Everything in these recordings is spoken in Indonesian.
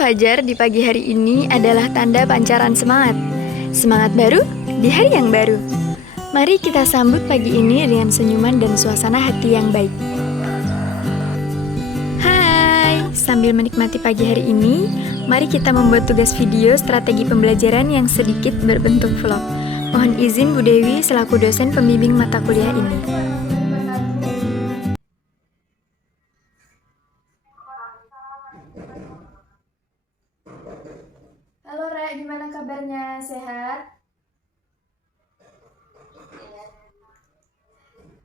fajar di pagi hari ini adalah tanda pancaran semangat. Semangat baru di hari yang baru. Mari kita sambut pagi ini dengan senyuman dan suasana hati yang baik. Hai, sambil menikmati pagi hari ini, mari kita membuat tugas video strategi pembelajaran yang sedikit berbentuk vlog. Mohon izin Bu Dewi selaku dosen pembimbing mata kuliah ini. Halo Rek, gimana kabarnya? Sehat?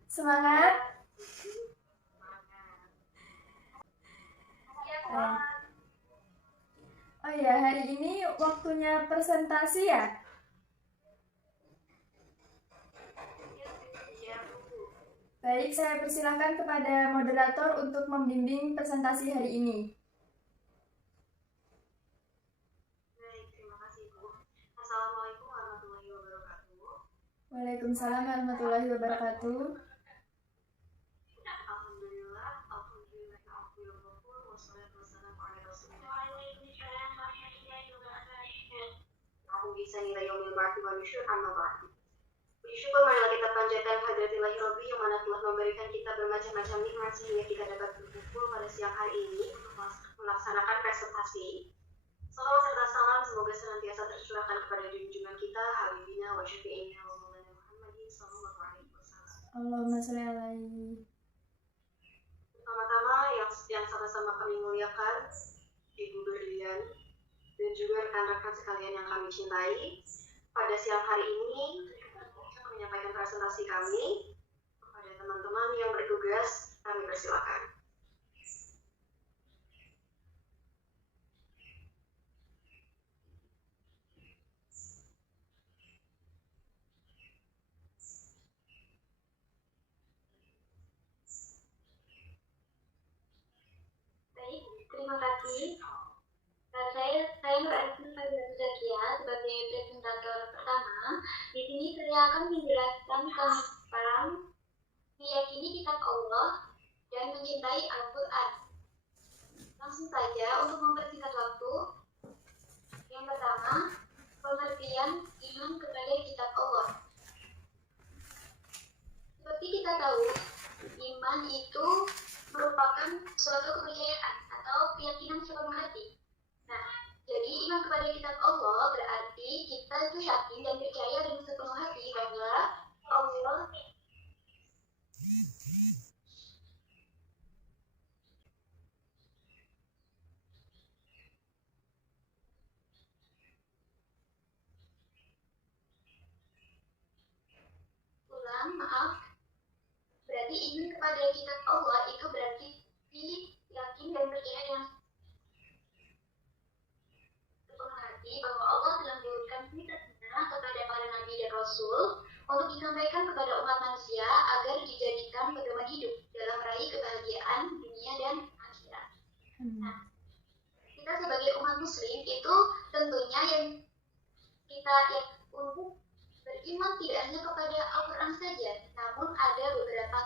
Semangat? Oh iya, hari ini waktunya presentasi ya? Baik, saya persilakan kepada moderator untuk membimbing presentasi hari ini. Assalamualaikum warahmatullahi wabarakatuh. Waalaikumsalam warahmatullahi wabarakatuh. Alhamdulillah, wassalatu wassalamu ala rasulillah. Aku bisa nilai yaumil ba'thi wa nusyur amma ba'du. Puji syukur marilah kita panjatkan hadratillahi rabbi yang mana telah memberikan kita bermacam-macam nikmat sehingga kita dapat berkumpul pada siang hari ini untuk melaksanakan presentasi. Salawat serta salam semoga senantiasa tercurahkan kepada junjungan kita Habibina wa syafi'ina wa maulana Muhammadin sallallahu alaihi wasallam. Allahumma sholli alaihi. Pertama-tama yang sama-sama kami muliakan Ibu Berlian dan juga rekan-rekan sekalian yang kami cintai. Pada siang hari ini kita menyampaikan presentasi kami kepada teman-teman yang bertugas. Kami persilakan. Terima kasih. Saya Nur Arifin Zakia sebagai presentator pertama. Di sini saya akan menjelaskan tentang meyakini kitab Allah dan mencintai Al-Quran. Langsung saja untuk mempersingkat waktu. Yang pertama, pengertian iman kepada kitab Allah. Seperti kita tahu, iman itu merupakan suatu kepercayaan atau keyakinan sepenuh hati. Nah, jadi iman kepada kitab Allah berarti kita itu yakin dan percaya dengan sepenuh hati bahwa Allah berarti iman kepada kitab Allah itu berarti yakin dan percaya dengan sepenuh hati bahwa Allah telah memberikan kitabnya kepada para nabi dan rasul untuk disampaikan kepada umat manusia agar dijadikan pedoman hidup dalam meraih kebahagiaan dunia dan akhirat. Nah, kita sebagai umat muslim itu tentunya yang kita untuk beriman tidak hanya kepada Al-Quran saja, namun ada beberapa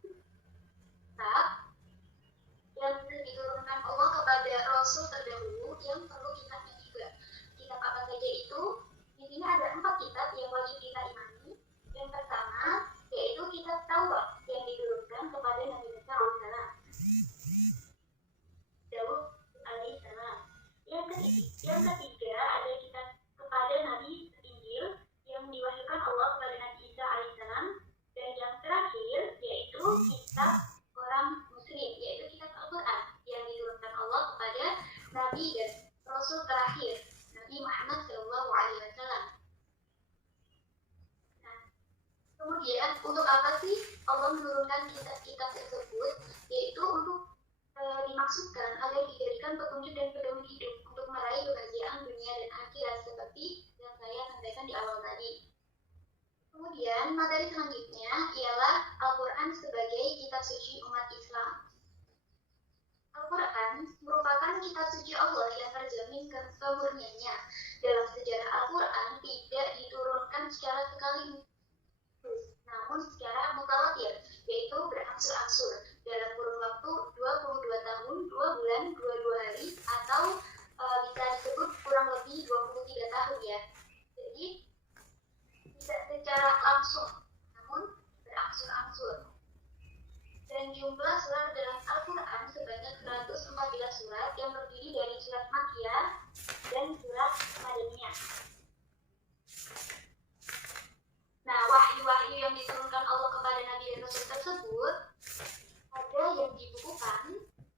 kitab yang diturunkan Allah kepada Rasul terdahulu yang perlu kita ingat juga. Kitab apa saja itu? Di sini ada 4 kitab yang wajib kita imani. Yang pertama yaitu kitab Taurat yang diturunkan kepada Nabi Musa alaihissalam. Daud alaihissalam. Yang ketiga ada kitab kepada Nabi Injil yang diwahyukan Allah kepada Nabi Isa alaihissalam. Dan yang terakhir yaitu kitab orang muslim, yaitu kitab Al-Quran yang diturunkan Allah kepada Nabi dan Rasul terakhir Nabi Muhammad SAW. Nah, kemudian untuk apa sih Allah menurunkan kitab-kitab tersebut? Yaitu untuk dimaksudkan agar dijadikan petunjuk dan pedoman hidup untuk meraih kebahagiaan dunia dan akhirat seperti yang saya sampaikan di awal tadi. Kemudian materi selanjutnya ialah Al-Quran sebagai kitab suci umat Islam. Al-Quran merupakan kitab suci Allah yang terjamin kesempurnaannya. Dalam sejarah Al-Quran tidak diturunkan secara sekaligus, namun secara mutawatir, yaitu berangsur-angsur dalam kurun waktu 22 tahun, 2 bulan, 22 hari jumlah surat dalam Al-Quran sebanyak 114 surat yang terdiri dari surat Makkiyah dan surat Madaniyah. Nah, wahyu-wahyu yang diturunkan Allah kepada Nabi dan Rasul tersebut ada yang dibukukan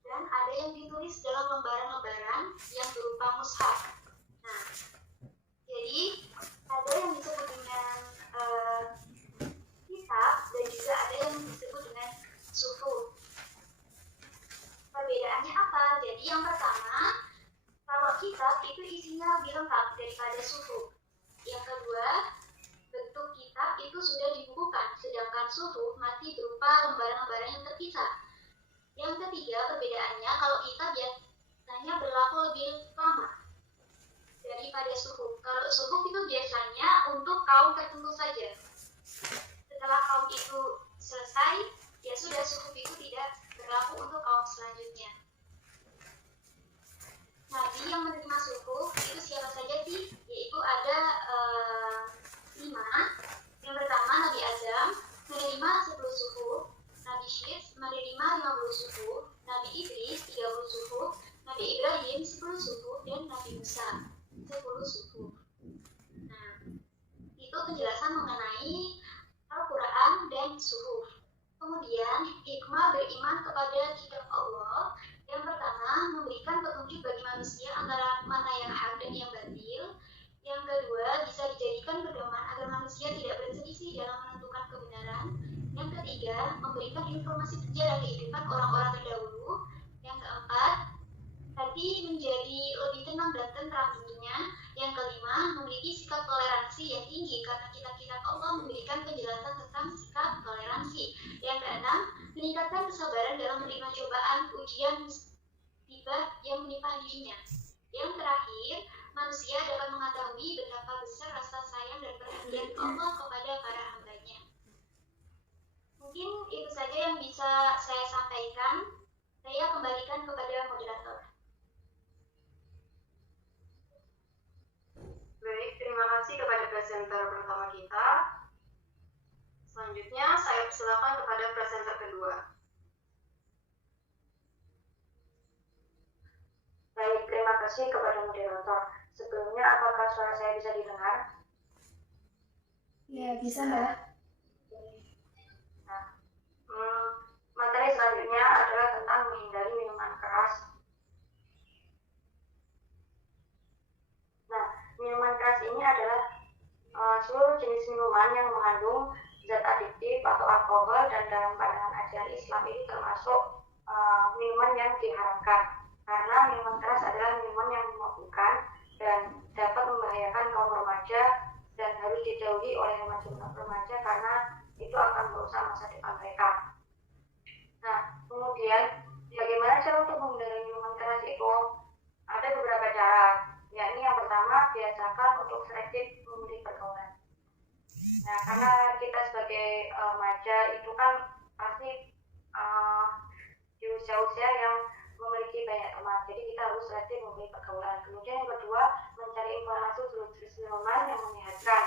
dan ada yang ditulis dalam lembaran-lembaran yang berupa mushaf. Nah, jadi ada yang disebut dengan kitab dan juga ada yang disebut dengan suhuf. Perbedaannya apa? Jadi yang pertama, kalau kitab itu isinya lebih lengkap daripada suhuf. Yang kedua, bentuk kitab itu sudah dibukukan, sedangkan suhuf masih berupa lembaran-lembaran yang terpisah. Yang ketiga, perbedaannya kalau kitab biasanya berlaku lebih lama daripada suhuf. Kalau suhuf itu biasanya untuk kaum tertentu saja. Setelah kaum itu selesai, ya sudah, suhuf itu tidak berlaku untuk kaum selanjutnya. Nabi yang menerima suhuf itu siapa saja sih? Yaitu ada 5. Yang pertama, Nabi Adam menerima 10 suhuf, Nabi Syed menerima 50 suhuf, Nabi Idris 30 suhuf, Nabi Ibrahim 10 suhuf, dan Nabi Musa 10 suhuf. Nah, itu penjelasan mengenai Al-Quran dan suhuf. Kemudian, hikmah beriman kepada kitab Allah. Yang pertama, memberikan petunjuk bagi manusia antara mana yang hak dan yang batil. Yang kedua, bisa dijadikan pedoman agar manusia tidak berselisih dalam menentukan kebenaran. Yang ketiga, memberikan informasi sejarah kehidupan orang-orang terdahulu. Yang keempat, hati menjadi lebih tenang dan tentram dunia. Yang kelima, memiliki sikap toleransi yang tinggi karena kitab-kitab Allah memberikan penjelasan tentang sikap toleransi. Yang keenam, meningkatkan kesabaran dalam menerima cobaan, ujian, musibah yang menimpa dirinya. Yang terakhir, manusia dapat mengetahui betapa besar rasa sayang dan perhatian Allah kepada para hambanya. Mungkin itu saja yang bisa saya sampaikan. Saya kembalikan kepada moderator. Baik, terima kasih kepada presenter pertama kita. Selanjutnya, saya persilakan kepada presenter kedua. Baik, terima kasih kepada moderator. Sebelumnya, apakah suara saya bisa didengar? Ya, bisa Mbak. Nah, materi selanjutnya adalah tentang menghindari minuman keras. Nah, minuman keras ini adalah seluruh jenis minuman yang mengandung zat adiktif atau alkohol, dan dalam pandangan ajaran Islam ini termasuk minuman yang diharamkan. Karena minuman keras adalah minuman yang memabukkan dan dapat membahayakan kaum remaja dan harus dijauhi oleh remaja karena itu akan merusak masa depan mereka. Nah, kemudian bagaimana cara untuk menghindari minuman keras itu? Ada beberapa cara, yakni yang pertama, biasakan untuk selektif memilih pergaulan. Nah, karena kita sebagai remaja itu kan pasti di usia-usia yang memiliki banyak teman, jadi kita harus selektif memilih pergaulan. Kemudian yang kedua, mencari informasi sudut minuman yang menyehatkan.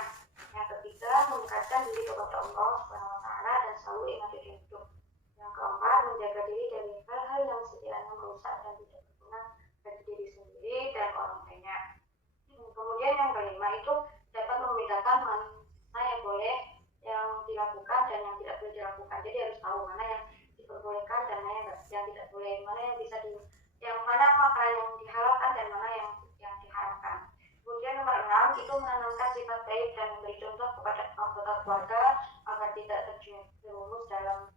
Yang ketiga, mendekatkan diri kepada Allah SWT dan selalu ingat hidup. Yang keempat, menjaga diri dari hal-hal yang sekiranya merusak dan tidak berguna bagi diri sendiri dan orang banyak. Kemudian yang kelima itu dapat membedakan mana yang boleh yang dilakukan dan yang tidak boleh dilakukan. Jadi harus tahu mana yang diperbolehkan dan mana yang tidak boleh, mana yang bisa yang mana makanan yang dihalalkan dan mana yang diharamkan. Kemudian nomor 6 itu menanamkan sifat baik dan memberi contoh kepada anggota keluarga agar tidak terjerumus dalam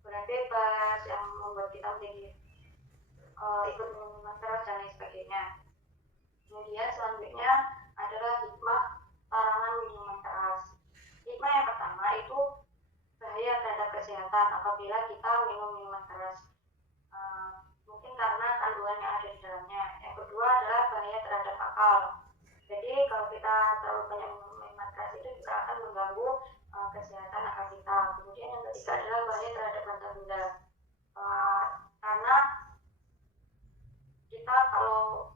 berat bebas yang membuat kita menjadi ikut minuman keras dan lain sebagainya. Kemudian selanjutnya adalah hikmah larangan minuman keras. Hikmah yang pertama itu bahaya terhadap kesehatan apabila kita minum minuman keras. Mungkin karena kandungan yang ada di dalamnya. Yang kedua adalah bahaya terhadap akal. Jadi kalau kita terlalu banyak minum minuman keras itu juga akan mengganggu kesehatan akal kita. Kemudian yang ketiga adalah bahaya terhadap mata benda. Karena kita kalau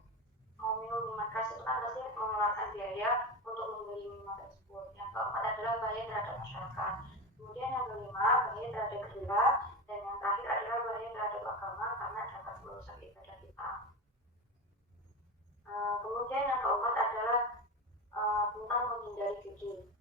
mau minum minuman keras itu kan pasti mengeluarkan biaya untuk membeli minuman tersebut. Yang keempat adalah bahaya terhadap masyarakat. Kemudian yang kelima, bahaya terhadap gila, dan yang terakhir adalah bahaya terhadap agama karena dapat merusak ibadah kita. Kemudian yang keempat adalah tentang menghindari judi.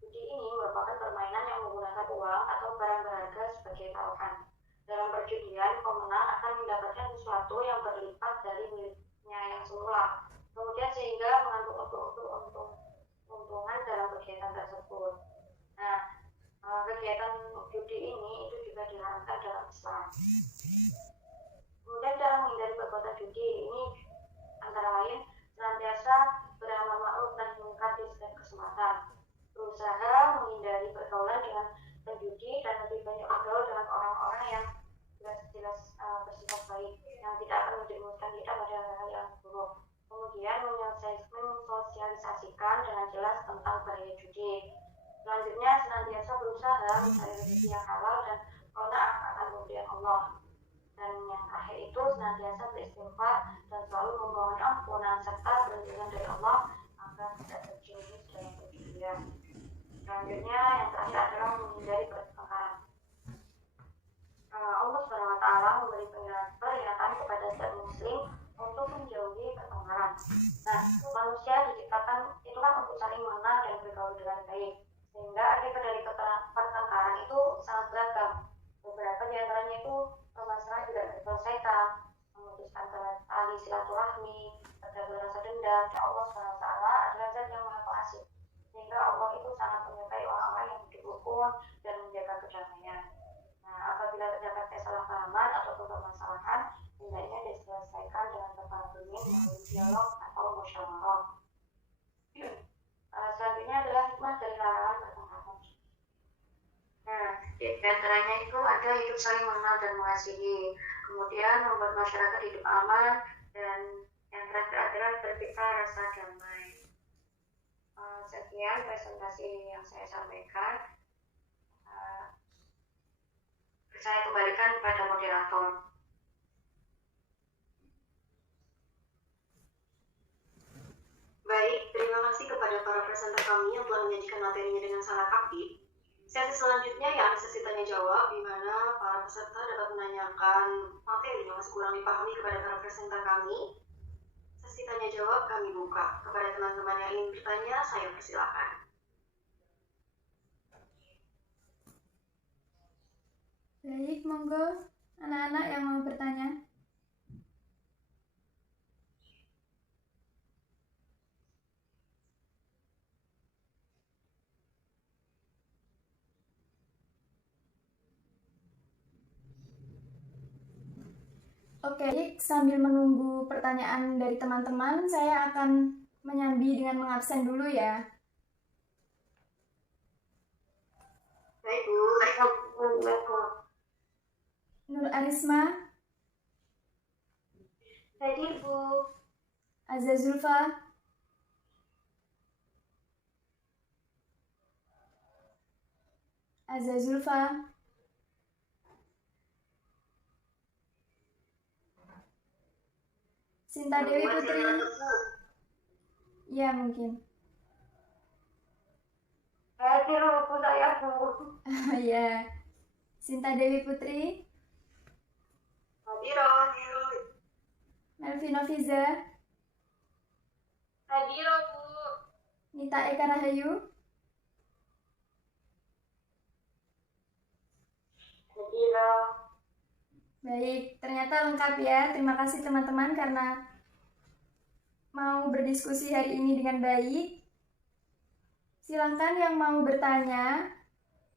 Judi ini merupakan permainan yang menggunakan uang atau barang berharga sebagai taruhan. Dalam perjudian, pemenang akan mendapatkan sesuatu yang berlipat dari miliknya yang semula, kemudian sehingga mengandung keuntungan dalam kegiatan tersebut. Nah, kegiatan judi ini itu juga diharamkan dalam Islam. Kemudian cara menghindari perbuatan judi ini antara lain senantiasa beramal ma'ruf nahi munkar di setiap kesempatan, berusaha menghindari pergaulan dengan penjudi dan lebih banyak bergaul dengan orang-orang yang jelas-jelas bersifat baik, yang tidak akan menjerumuskan kita pada hal-hal yang buruk. Kemudian mensosialisasikan dengan jelas tentang bahaya judi. Selanjutnya senantiasa berusaha mencari rezeki yang halal dan qanaah akan pemberian Allah. Dan yang terakhir itu senantiasa beristighfar dan selalu memohon ampunan serta perlindungan dari Allah agar tidak terjerumus dalam perjudian. Selanjutnya yang terakhir adalah menghindari pertengkaran. Allah SWT memberi peringatan kepada setiap muslim untuk menjauhi pertengkaran. Nah, manusia diciptakan itu kan untuk saling mengenal dan bergaul dengan baik, sehingga akibat dari pertengkaran itu sangat beragam. Beberapa di antaranya itu masalah tidak terselesaikan, memutuskan tali silaturahmi, terdapat rasa dendam. Allah SWT adalah zat yang maha pengasih, sehingga Allah itu sangat menyukai orang-orang yang hidup rukun dan menjaga kedamaian. Nah, apabila terdapat kesalahpahaman atau permasalahan, hendaknya diselesaikan dengan terpadunya melalui dialog atau musyawarah. Selanjutnya adalah hikmah dari larangan pertengkaran. Nah, di antaranya itu ada hidup saling mengenal dan mengasihi, kemudian membuat masyarakat hidup aman, dan yang terakhir adalah tercipta rasa damai. Sekian presentasi yang saya sampaikan. Saya kembalikan kepada moderator. Baik, terima kasih kepada para presenter kami yang telah menyajikan materinya dengan sangat aktif. Sesi selanjutnya yang sesi tanya jawab, di mana para peserta dapat menanyakan materi yang masih kurang dipahami kepada para presenter kami. Sesi tanya jawab kami buka. Kepada teman-teman yang ingin bertanya, saya persilakan. Baik, monggo anak-anak yang mau bertanya. Oke, sambil menunggu pertanyaan dari teman-teman, saya akan menyambi dengan mengabsen dulu ya. Baik, Bu. Nur Arisma, Hadir, Bu. Azza Zulfa, Sinta Dewi Putri. Ya, mungkin. Hadir, Bu, saya, Bu. Ya. Sinta Dewi Putri, Hadir. Melvino Fiza, Hadir, Bu. Nita Eka Rahayu, Hadir. Baik, ternyata lengkap ya. Terima kasih teman-teman karena mau berdiskusi hari ini dengan baik. Silahkan yang mau bertanya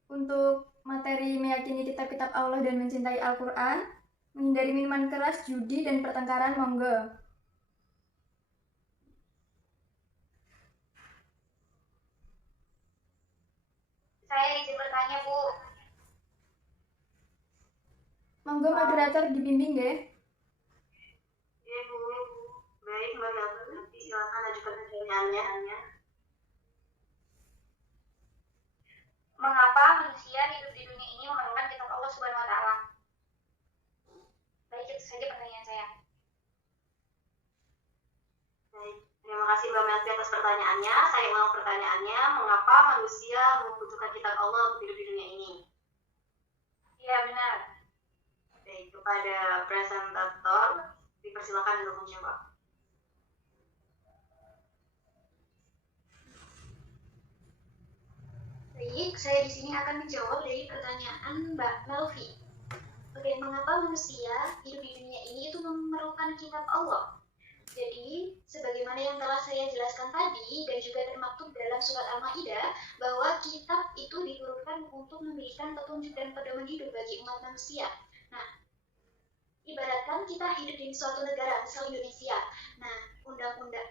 untuk materi meyakini kitab-kitab Allah dan mencintai Al-Quran, menghindari minuman keras, judi, dan pertengkaran, monggo. Saya izin bertanya, Bu. Monggo moderator dibimbing ya. Ya, Bu. Baik, moderator. Silakan ajukan pertanyaannya. Mengapa manusia hidup di dunia ini memerlukan kitab Allah Subhanahu wa Ta'ala? Baik, itu saja pertanyaan saya. Baik, terima kasih Mbak Melvi atas pertanyaannya. Saya ulang ulang pertanyaannya, mengapa manusia membutuhkan kitab Allah untuk hidup di dunia ini? Iya, benar. Baik, kepada presentator, dipersilakan untuk menjawab. Baik, saya di sini akan menjawab dari pertanyaan Mbak Melvi. Mengapa manusia hidup di dunia ini itu memerlukan kitab Allah? Jadi, sebagaimana yang telah saya jelaskan tadi dan juga termaktub dalam surat Al-Maidah, bahwa kitab itu diturunkan untuk memberikan petunjuk dan pedoman hidup bagi umat manusia. Nah, ibaratkan kita hidup di suatu negara, misal Indonesia. Nah,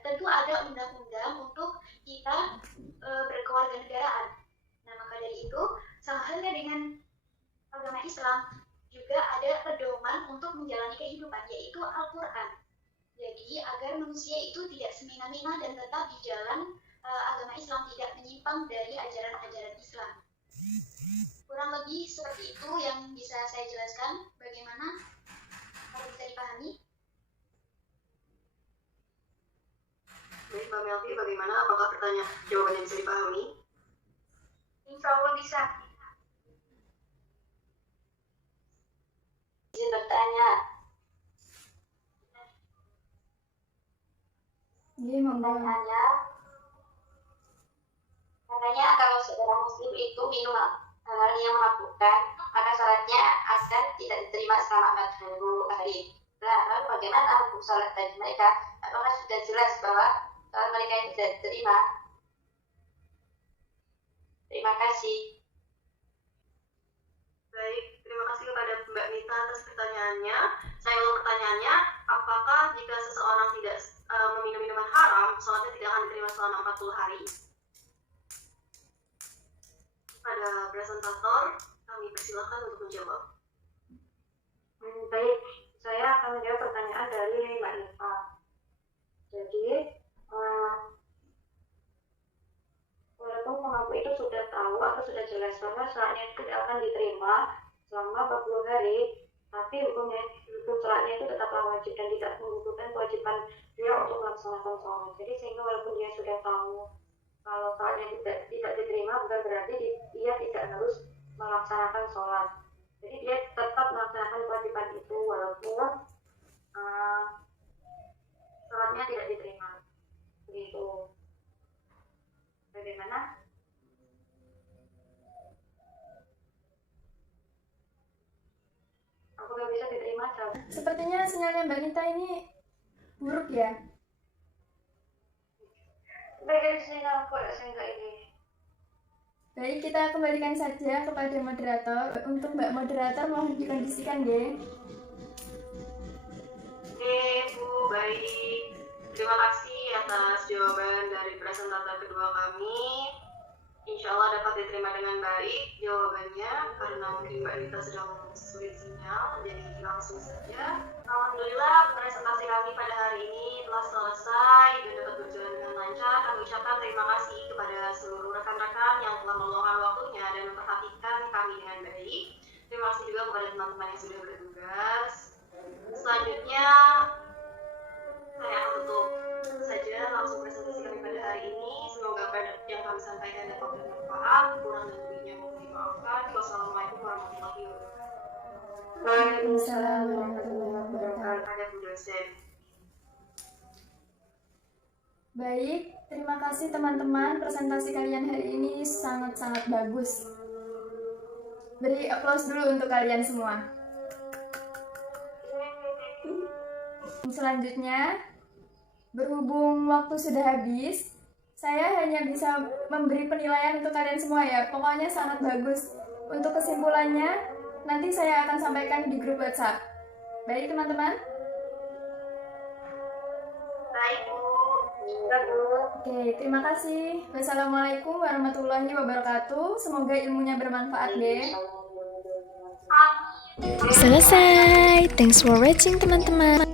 tentu ada undang-undang untuk kita berkewarganegaraan. Nah, maka dari itu, sama halnya dengan agama Islam, juga ada pedoman untuk menjalani kehidupan, yaitu Al-Quran. Jadi, agar manusia itu tidak semena-mena dan tetap di jalan agama Islam, tidak menyimpang dari ajaran-ajaran Islam. Kurang lebih seperti itu yang bisa saya jelaskan. Bagaimana? Kalau bisa dipahami? Baik, Mbak Melvi, bagaimana? Apakah jawabannya bisa dipahami? Insya Allah bisa. Izin bertanya. Iya, monggo. Pertanyaannya, katanya kalau seorang muslim itu minum hal yang memabukkan, maka syaratnya akan tidak diterima selama 40 hari. Lalu bagaimana hukum salat bagi mereka? Apakah sudah jelas bahwa salat mereka itu tidak diterima? Terima kasih. Baik, terima kasih kepada Mbak Nita atas pertanyaannya. Saya ulang pertanyaannya, apakah jika seseorang tidak meminum minuman haram, sholatnya tidak akan diterima selama 40 hari? Pada presentator, kami persilakan untuk menjawab. Baik, saya akan menjawab pertanyaan dari Mbak Nita. Jadi, walaupun pemabuk itu sudah tahu atau sudah jelas bahwa sholatnya itu tidak akan diterima selama 40 hari, tapi hukum sholatnya itu tetaplah wajib dan tidak membutuhkan kewajiban dia untuk melaksanakan sholat. Jadi sehingga walaupun dia sudah tahu kalau sholatnya tidak diterima, bukan berarti dia tidak harus melaksanakan sholat. Jadi dia tetap melaksanakan kewajiban itu walaupun sholatnya tidak diterima. Begitu. Bagaimana? Apakah bisa diterima? Sepertinya sinyalnya Mbak Nita ini buruk ya. Baik, sinyal kok saya ini. Baik, kita kembalikan saja kepada moderator. Untuk Mbak moderator mohon dikondisikan ya. Oke, Bu, baik. Terima kasih atas jawaban dari presentator kedua kami. Insya Allah dapat diterima dengan baik jawabannya, karena mungkin Mbak Nita sedang sulit sinyal, jadi langsung saja. Alhamdulillah, presentasi kami pada hari ini telah selesai dan dapat berjalan dengan lancar. Kami ucapkan terima kasih kepada seluruh rekan-rekan yang telah meluangkan waktunya dan memperhatikan kami dengan baik. Terima kasih juga kepada teman-teman yang sudah bertugas. Selanjutnya, saya akan tutup saja langsung presentasi kami pada hari ini. Semoga yang kami sampaikan dapat bermanfaat. Kurang dan lebihnya mohon dimaafkan. Wassalamualaikum warahmatullahi wabarakatuh. Waalaikumsalam warahmatullahi wabarakatuh. Ada Bu dosen. Baik, terima kasih teman-teman. Presentasi kalian hari ini sangat-sangat bagus. Beri aplaus dulu untuk kalian semua. Selanjutnya, berhubung waktu sudah habis, saya hanya bisa memberi penilaian untuk kalian semua ya. Pokoknya sangat bagus. Untuk kesimpulannya, nanti saya akan sampaikan di grup WhatsApp. Baik teman-teman? Baik Bu. Oke, terima kasih. Wassalamualaikum warahmatullahi wabarakatuh. Semoga ilmunya bermanfaat deh. Selesai. Thanks for watching teman-teman.